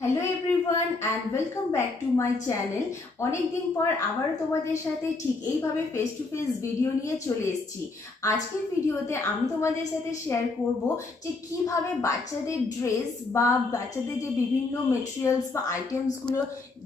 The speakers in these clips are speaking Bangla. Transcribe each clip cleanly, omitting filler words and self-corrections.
Hello everyone and welcome back to my channel. অনেকদিন পর আবারও তোমাদের সাথে ঠিক এইভাবে ফেস টু ফেস ভিডিও নিয়ে চলে এসেছি। আজকের ভিডিওতে আমি তোমাদের সাথে শেয়ার করব যে কিভাবে বাচ্চাদের ড্রেস বা বাচ্চাদের যে বিভিন্ন মেটেরিয়ালস বা আইটেমসগুলো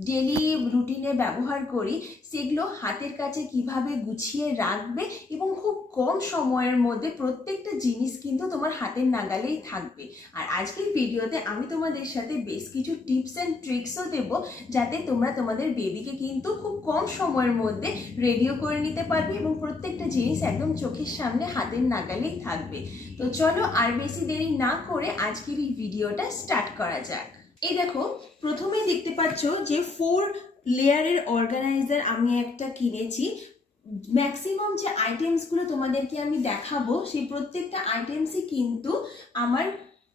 ডেলি রুটিনে ব্যবহার করি সেগুলো হাতের কাছে কিভাবে গুছিয়ে রাখবে এবং খুব কম সময়ের মধ্যে প্রত্যেকটা জিনিস কিন্তু তোমার হাতের নাগালেই থাকবে। আর আজকের ভিডিওতে আমি তোমাদের সাথে বেশ কিছু টিপস এন্ড ট্রিক্সও দেব যাতে তোমরা তোমাদের বেবিকে কিন্তু খুব কম সময়ের মধ্যে রেডিও করে নিতে পারবে এবং প্রত্যেকটা জিনিস একদম চোখের সামনে হাতের নাগালেই থাকবে। তো চলো আর বেশি দেরি না করে আজকের এই ভিডিওটা স্টার্ট করা যাক। এই দেখো, প্রথমেই দেখতে পাচ্ছ যে 4 লেয়ারের অর্গানাইজার আমি একটা কিনেছি। ম্যাক্সিমাম যে আইটেমসগুলো তোমাদেরকে আমি দেখাবো সেই প্রত্যেকটা আইটেমসই কিন্তু আমার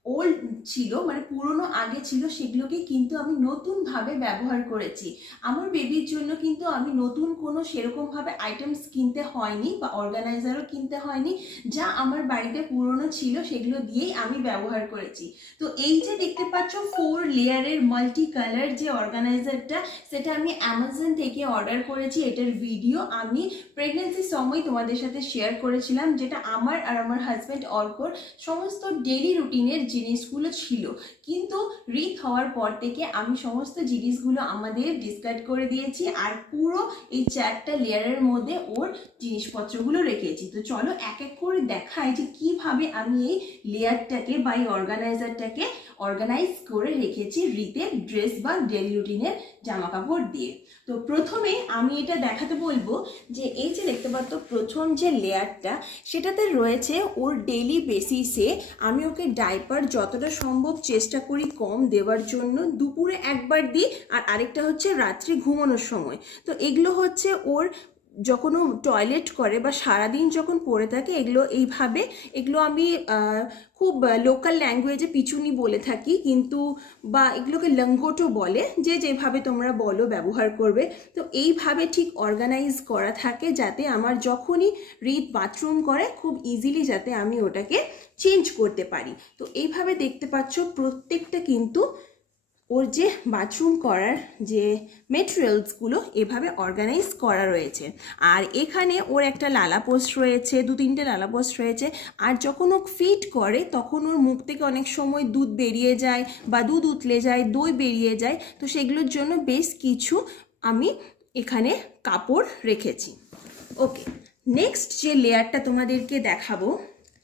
ওল্ড ছিল, মানে পুরনো আগে ছিল, সেগুলোকে কিন্তু আমি নতুনভাবে ব্যবহার করেছি। আমার বেবির জন্য কিন্তু আমি নতুন কোনো সেরকমভাবে আইটেমস কিনতে হয়নি বা অর্গানাইজারও কিনতে হয়নি। যা আমার বাড়িতে পুরনো ছিল সেগুলো দিয়েই আমি ব্যবহার করেছি। তো এই যে দেখতে পাচ্ছ 4 লেয়ারের মাল্টি কালার যে অর্গানাইজারটা, সেটা আমি অ্যামাজন থেকে অর্ডার করেছি। এটার ভিডিও আমি প্রেগনেন্সির সময় তোমাদের সাথে শেয়ার করেছিলাম, যেটা আমার আর আমার হাজব্যান্ড অর্কর সমস্ত ডেইলি রুটিনের জিনিসগুলো ছিল। কিন্তু রিথ হওয়ার পর থেকে আমি সমস্ত জিনিসগুলো আমাদের ডিসকার্ড করে দিয়েছি আর পুরো এই 4টা লেয়ারের মধ্যে ওর জিনিসপত্রগুলো রেখেছি। তো চলো এক এক করে দেখাই যে কিভাবে আমি এই লেয়ারটাকে বা এই অর্গানাইজারটাকে অর্গানাইজ করে রেখেছি রিথের ড্রেস বা ডেইলি রুটিনের জামা কাপড় দিয়ে। তো প্রথমে আমি এটা দেখাতে বলবো যে এই যে দেখতে পাচ্ছ প্রথম যে লেয়ারটা, সেটাতে রয়েছে ওর ডেইলি বেসিসে আমি ওকে ডাইপার যতটা সম্ভব চেষ্টা করি কম দেওয়ার জন্য। দুপুরে একবার দিই আর আরেকটা হচ্ছে রাত্রি ঘুমানোর সময়। তো এগুলো হচ্ছে ওর যখন ও টয়লেট করে বা সারাদিন যখন পড়ে থাকে এগুলো আমি খুব লোকাল ল্যাঙ্গুয়েজে পিছুনি বলে থাকি, কিন্তু বা এগুলোকে লঙ্গোটও বলে, যে যেভাবে তোমরা বলো ব্যবহার করবে। তো এইভাবে ঠিক অর্গানাইজ করা থাকে যাতে আমার যখনই রিথ বাথরুম করে খুব ইজিলি যাতে আমি ওটাকে চেঞ্জ করতে পারি। তো এইভাবে দেখতে পাচ্ছ প্রত্যেকটা কিন্তু ওর যে বাথরুম করার যে মেটেরিয়ালসগুলো এভাবে অর্গানাইজ করা রয়েছে। আর এখানে ওর একটা লালা পোস্ট রয়েছে, 2-3টে লালা পোস্ট রয়েছে। আর যখন ও ফিট করে তখন ওর মুখ থেকে অনেক সময় দুধ বেরিয়ে যায় বা দুধ উতলে যায়, দই বেরিয়ে যায়। তো সেগুলোর জন্য বেশ কিছু আমি এখানে কাপড় রেখেছি। ওকে, নেক্সট যে লেয়ারটা তোমাদেরকে দেখাবো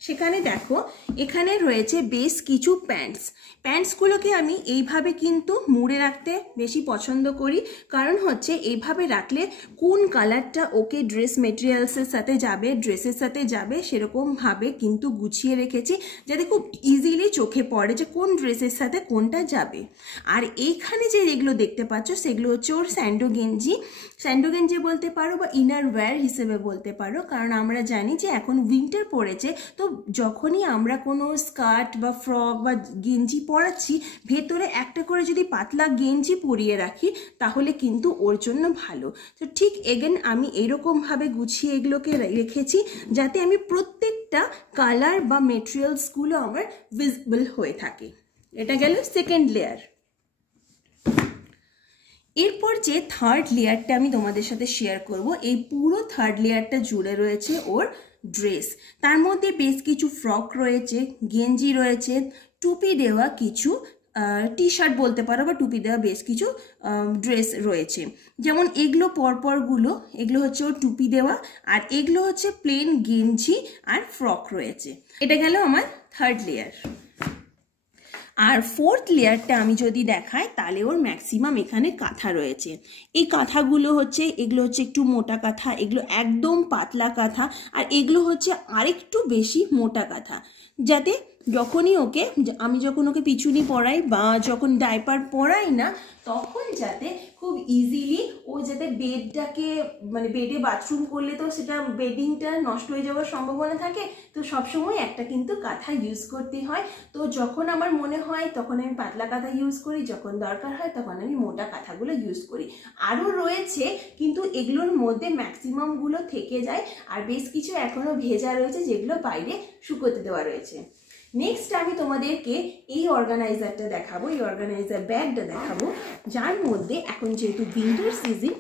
সেখানে দেখো এখানে রয়েছে বেশ কিছু প্যান্টসগুলোকে আমি এইভাবে কিন্তু মুড়ে রাখতে বেশি পছন্দ করি, কারণ হচ্ছে এইভাবে রাখলে কোন কালারটা ওকে ড্রেস মেটেরিয়ালসের সাথে যাবে, ড্রেসের সাথে যাবে, সেরকমভাবে কিন্তু গুছিয়ে রেখেছি যাতে খুব ইজিলি চোখে পড়ে যে কোন ড্রেসের সাথে কোনটা যাবে। আর এইখানে যে এগুলো দেখতে পাচ্ছ সেগুলো হচ্ছে ওর স্যান্ডো গেঞ্জি বলতে পারো বা ইনার ওয়্যার হিসেবে বলতে পারো, কারণ আমরা জানি যে এখন উইন্টার পড়েছে। তো যখনই আমরা কোনো স্কার্ট বা ফ্রক বা গেঞ্জি পরাচ্ছি, ভেতরে একটা করে যদি পাতলা গেঞ্জি পরিয়ে রাখি তাহলে কিন্তু ওর জন্য ভালো। তো ঠিক এগেন আমি এইরকমভাবে গুছিয়ে এগুলোকে রেখেছি যাতে আমি প্রত্যেকটা কালার বা মেটেরিয়ালসগুলো আমার ভিজিবল হয়ে থাকে। এটা গেল সেকেন্ড লেয়ার। এরপর যে থার্ড লেয়ারটা আমি তোমাদের সাথে শেয়ার করব, এই পুরো থার্ড লেয়ারটা জুড়ে রয়েছে ওর ড্রেস। তার মধ্যে বেশ কিছু ফ্রক রয়েছে, গেঞ্জি রয়েছে, টুপি দেওয়া কিছু টি শার্ট বলতে পারো বা টুপি দেওয়া বেশ কিছু ড্রেস রয়েছে। যেমন এগুলো পরপরগুলো, এগুলো হচ্ছে ওর টুপি দেওয়া, আর এগুলো হচ্ছে প্লেন গেঞ্জি আর ফ্রক রয়েছে। এটা গেল আমার থার্ড লেয়ার। আর ফোর্থ লেয়ারটা আমি যদি দেখাই তাহলে ওর ম্যাক্সিমাম এখানে কাঁথা রয়েছে। এই কাঁথাগুলো হচ্ছে, এগুলো হচ্ছে একটু মোটা কাঁথা, এগুলো একদম পাতলা কাঁথা, আর এগুলো হচ্ছে আরেকটু বেশি মোটা কাঁথা, যাতে আমি যখন ওকে পিছুনি পরাই বা যখন ডাইপার পরাই না তখন যাতে খুব ইজিলি ও যাতে বেডটাকে, মানে বেডে বাথরুম করলে তো সেটা বেডিংটা নষ্ট হয়ে যাওয়ার সম্ভাবনা থাকে। তো সবসময় একটা কিন্তু কাঁথা ইউজ করতে হয়। তো যখন আমার মনে হয় তখন আমি পাতলা কাঁথা ইউজ করি, যখন দরকার হয় তখন আমি মোটা কাঁথাগুলো ইউজ করি। আরও রয়েছে কিন্তু এগুলোর মধ্যে ম্যাক্সিমামগুলো থেকে যায়, আর বেশ কিছু এখনও ভেজা রয়েছে যেগুলো বাইরে শুকোতে দেওয়া রয়েছে। নেক্সট আমি তোমাদেরকে এই অর্গানাইজারটা দেখাবো, এই অর্গানাইজার ব্যাগটা দেখাবো, যার মধ্যে এখন যেহেতু উইন্টার সিজন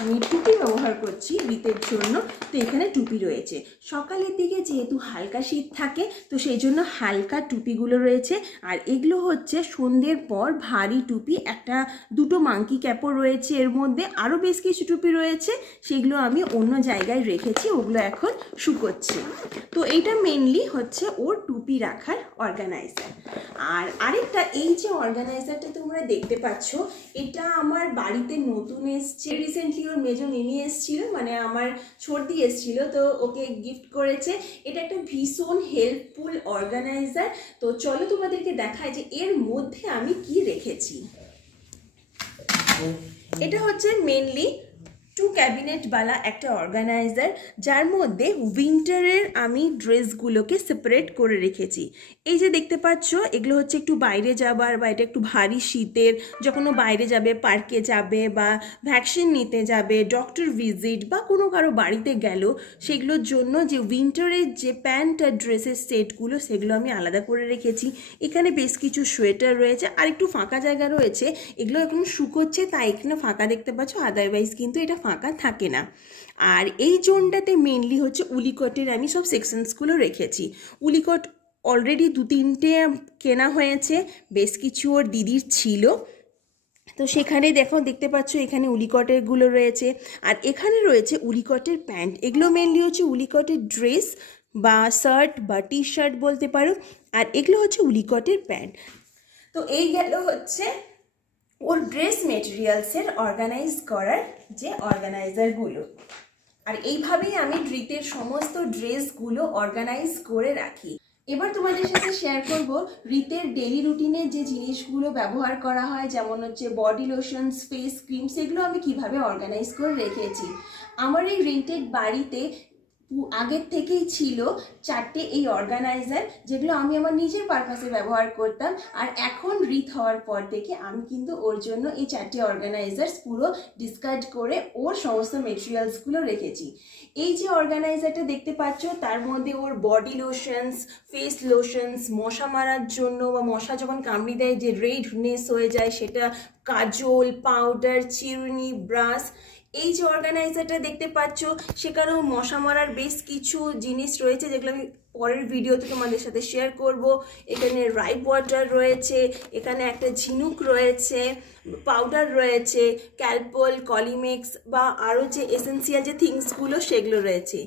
আমি টুপি ব্যবহার করছি রিতের জন্য। তো এখানে টুপি রয়েছে, সকালের দিকে যেহেতু হালকা শীত থাকে তো সেই জন্য হালকা টুপিগুলো রয়েছে। আর এগুলো হচ্ছে সন্ধ্যের পর ভারী টুপি, একটা দুটো মাঙ্কি ক্যাপও রয়েছে, এর মধ্যে আরও বেশ কিছু টুপি রয়েছে, সেগুলো আমি অন্য জায়গায় রেখেছি, ওগুলো এখন শুকোচ্ছে। তো এইটা মেনলি হচ্ছে ওর টুপি রাখার অর্গানাইজার। আর আরেকটা এই যে অর্গানাইজারটা তোমরা দেখতে পাচ্ছ, এটা আমার বাড়িতে নতুন এসছে, রিসেন্টলি ওর মেজো মিমি এসছিল, মানে আমার ছোটদি এসছিল, তো ওকে গিফট করেছে। এটা একটা ভীষণ হেল্পফুল অর্গানাইজার। তো চলো তোমাদেরকে দেখাই যে এর মধ্যে আমি কি রেখেছি। এটা হচ্ছে মেনলি 2 ক্যাবিনেটওয়ালা একটা অর্গানাইজার, যার মধ্যে উইন্টারের আমি ড্রেসগুলোকে সেপারেট করে রেখেছি। এই যে দেখতে পাচ্ছ, এগুলো হচ্ছে একটু বাইরে যাবার বা এটা একটু ভারী শীতের, যখন ও বাইরে যাবে, পার্কে যাবে বা ভ্যাকসিন নিতে যাবে, ডক্টর ভিজিট বা কোনো কারো বাড়িতে গেল, সেগুলোর জন্য যে উইন্টারের যে প্যান্ট আর ড্রেসের সেটগুলো সেগুলো আমি আলাদা করে রেখেছি। এখানে বেশ কিছু সোয়েটার রয়েছে, আর একটু ফাঁকা জায়গা রয়েছে, এগুলো এখন শুকোচ্ছে তাই এখানে ফাঁকা দেখতে পাচ্ছ, আদারওয়াইজ কিন্তু এটা ফাঁকা থাকে না। আর এই জোনটাতে মেনলি হচ্ছে উলিকটের আমি সব সেকশনসগুলো রেখেছি। উলিকট অলরেডি 2-3টে কেনা হয়েছে, বেশ কিছু ওর দিদির ছিল, তো সেখানে দেখতে পাচ্ছ এখানে উলিকটেরগুলো রয়েছে। আর এখানে রয়েছে উলিকটের প্যান্ট, এগুলো মেনলি হচ্ছে উলিকটের ড্রেস বা শার্ট বা টি শার্ট বলতে পারো, আর এগুলো হচ্ছে উলিকটের প্যান্ট। তো এই গেল হচ্ছে ওর ড্রেস মেটেরিয়ালসের অর্গানাইজ করার যে অর্গানাইজারগুলো। আর এইভাবেই আমি রিতের সমস্ত ড্রেসগুলো অর্গানাইজ করে রাখি। এবার তোমাদের সাথে শেয়ার করব রিতের ডেলি রুটিনে যে জিনিসগুলো ব্যবহার করা হয়, যেমন হচ্ছে বডি লোশনস, ফেস ক্রিম, সেগুলো আমি কিভাবে অর্গানাইজ করে রেখেছি। আমার এই রেন্টেড বাড়িতে আগের থেকেই ছিল 4টে এই অর্গানাইজার, যেগুলো আমি আমার নিজের পারপাসে ব্যবহার করতাম। আর এখন রিত হওয়ার পর থেকে আমি কিন্তু ওর জন্য এই 4টে অর্গানাইজার পুরো ডিসকার্ড করে ওর সমস্ত মেটেরিয়ালসগুলো রেখেছি। এই যে অর্গানাইজারটা দেখতে পাচ্ছ, তার মধ্যে ওর বডি লোশনস, ফেস লোশনস, মশা মারার জন্য বা মশা যখন কামড়ি দেয় যে রেডনেস হয়ে যায় সেটা, কাজল, পাউডার, চিরুনি, ব্রাশ। এই যে অর্গানাইজারটা দেখতে পাচ্ছ, সেখানেও মশা মারার বেশ কিছু জিনিস রয়েছে, যেগুলো আমি পরের ভিডিওতে তোমাদের সাথে শেয়ার করব। এখানে রাইপ ওয়াটার রয়েছে, এখানে একটা ঝিনুক রয়েছে, পাউডার রয়েছে, ক্যালপল, কলিমেক্স বা আরও যে এসেন্সিয়াল যে থিংসগুলো সেগুলো রয়েছে।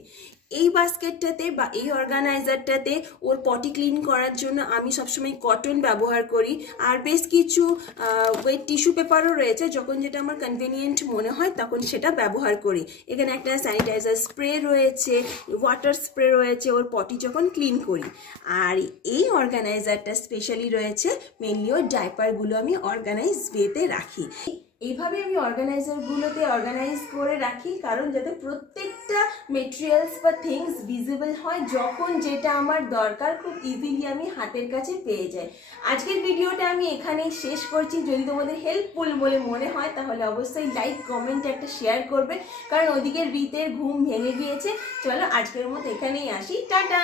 এই বাস্কেটটাতে বা এই অর্গানাইজারটাতে ওর পটি ক্লিন করার জন্য আমি সবসময় কটন ব্যবহার করি, আর বেশ কিছু ওয়েট টিস্যু পেপারও রয়েছে, যখন যেটা আমার কনভিনিয়েন্ট মনে হয় তখন সেটা ব্যবহার করি। এখানে একটা স্যানিটাইজার স্প্রে রয়েছে, ওয়াটার স্প্রে রয়েছে ওর পটি যখন ক্লিন করি। আর এই অর্গানাইজারটা স্পেশালি রয়েছে মেনলি ওর ডাইপারগুলো আমি অর্গানাইজ ওয়েতে রাখি। এইভাবে আমি অর্গানাইজারগুলোতে অর্গানাইজ করে রাখি, কারণ যাতে প্রত্যেকটা মেটেরিয়ালস বা থিংস ভিজিবল হয়, যখন যেটা আমার দরকার খুব ইজিলি আমি হাতের কাছে পেয়ে যাই। আজকের ভিডিওটা আমি এখানেই শেষ করছি। যদি তোমাদের হেল্পফুল বলে মনে হয় তাহলে অবশ্যই লাইক, কমেন্ট, একটা শেয়ার করবে, কারণ ওদিকে রিতের ঘুম ভেঙে গিয়েছে। চলো আজকের মতো এখানেই আসি, টাটা।